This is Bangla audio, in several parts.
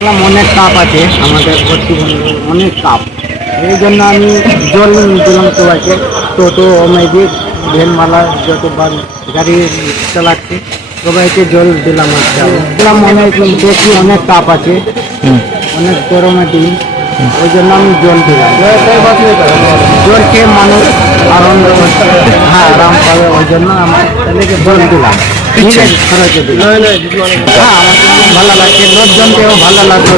অনেক তাপ আছে আমাদের পশ্চিমবঙ্গে অনেক তাপ এই জন্য আমি জল দিলাম সবাইকে। টোটো ম্যাজিক ভ্যানওয়ালা যত বাস গাড়ি চালাচ্ছে সবাইকে জল দিলাম। দেখলাম অনেক দেখি অনেক তাপ আছে। অনেক গরমের দিন ওই জন্য আমি জল দিলাম। খেয়ে মানুষ আনন্দ হচ্ছে হ্যাঁ আরাম পাবে ওই জন্য আমার ছেলেকে জল দিলাম। হ্যাঁ আমার ভালো লাগছে। লোকজনকেও ভালো লাগল।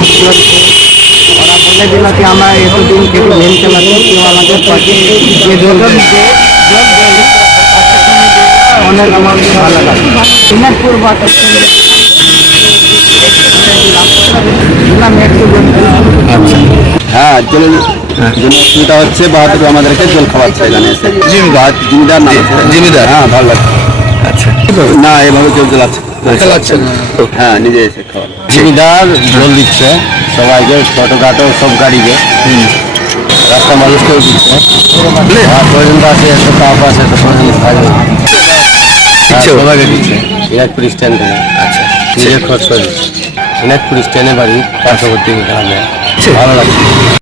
ওরা বলে দিল কি আমরা এতদিন কেউ আমাদের যে অনেক ভালো লাগে দিনাজপুর বাস দিলাম হ্যাঁ জল জন্য অসুবিধা হচ্ছে বাহাদুর আমাদেরকে জল খাওয়াচ্ছে এখানে এসে। জমিদার। নাম আছে। জমিদার? হ্যাঁ ভালো লাগছে আচ্ছা। না এভাবে চালাচ্ছে হ্যাঁ নিজে এসে খাওয়া জমিদার জল দিচ্ছে। সবাইকে ছোটখাটো সব গাড়িকে। রাস্তা মানুষকেও দিচ্ছে। হ্যাঁ প্রয়োজন আছে একশো থাকবে। হ্যাঁ, সবাইকে দিচ্ছে। দিনাজপুর স্ট্যান্ড থেকে। আচ্ছা নিজে খরচ করে দিচ্ছে। দিনাজপুর স্ট্যান্ডে বাড়ি পার্শ্ববর্তী গ্রামে। ভালো লাগছে।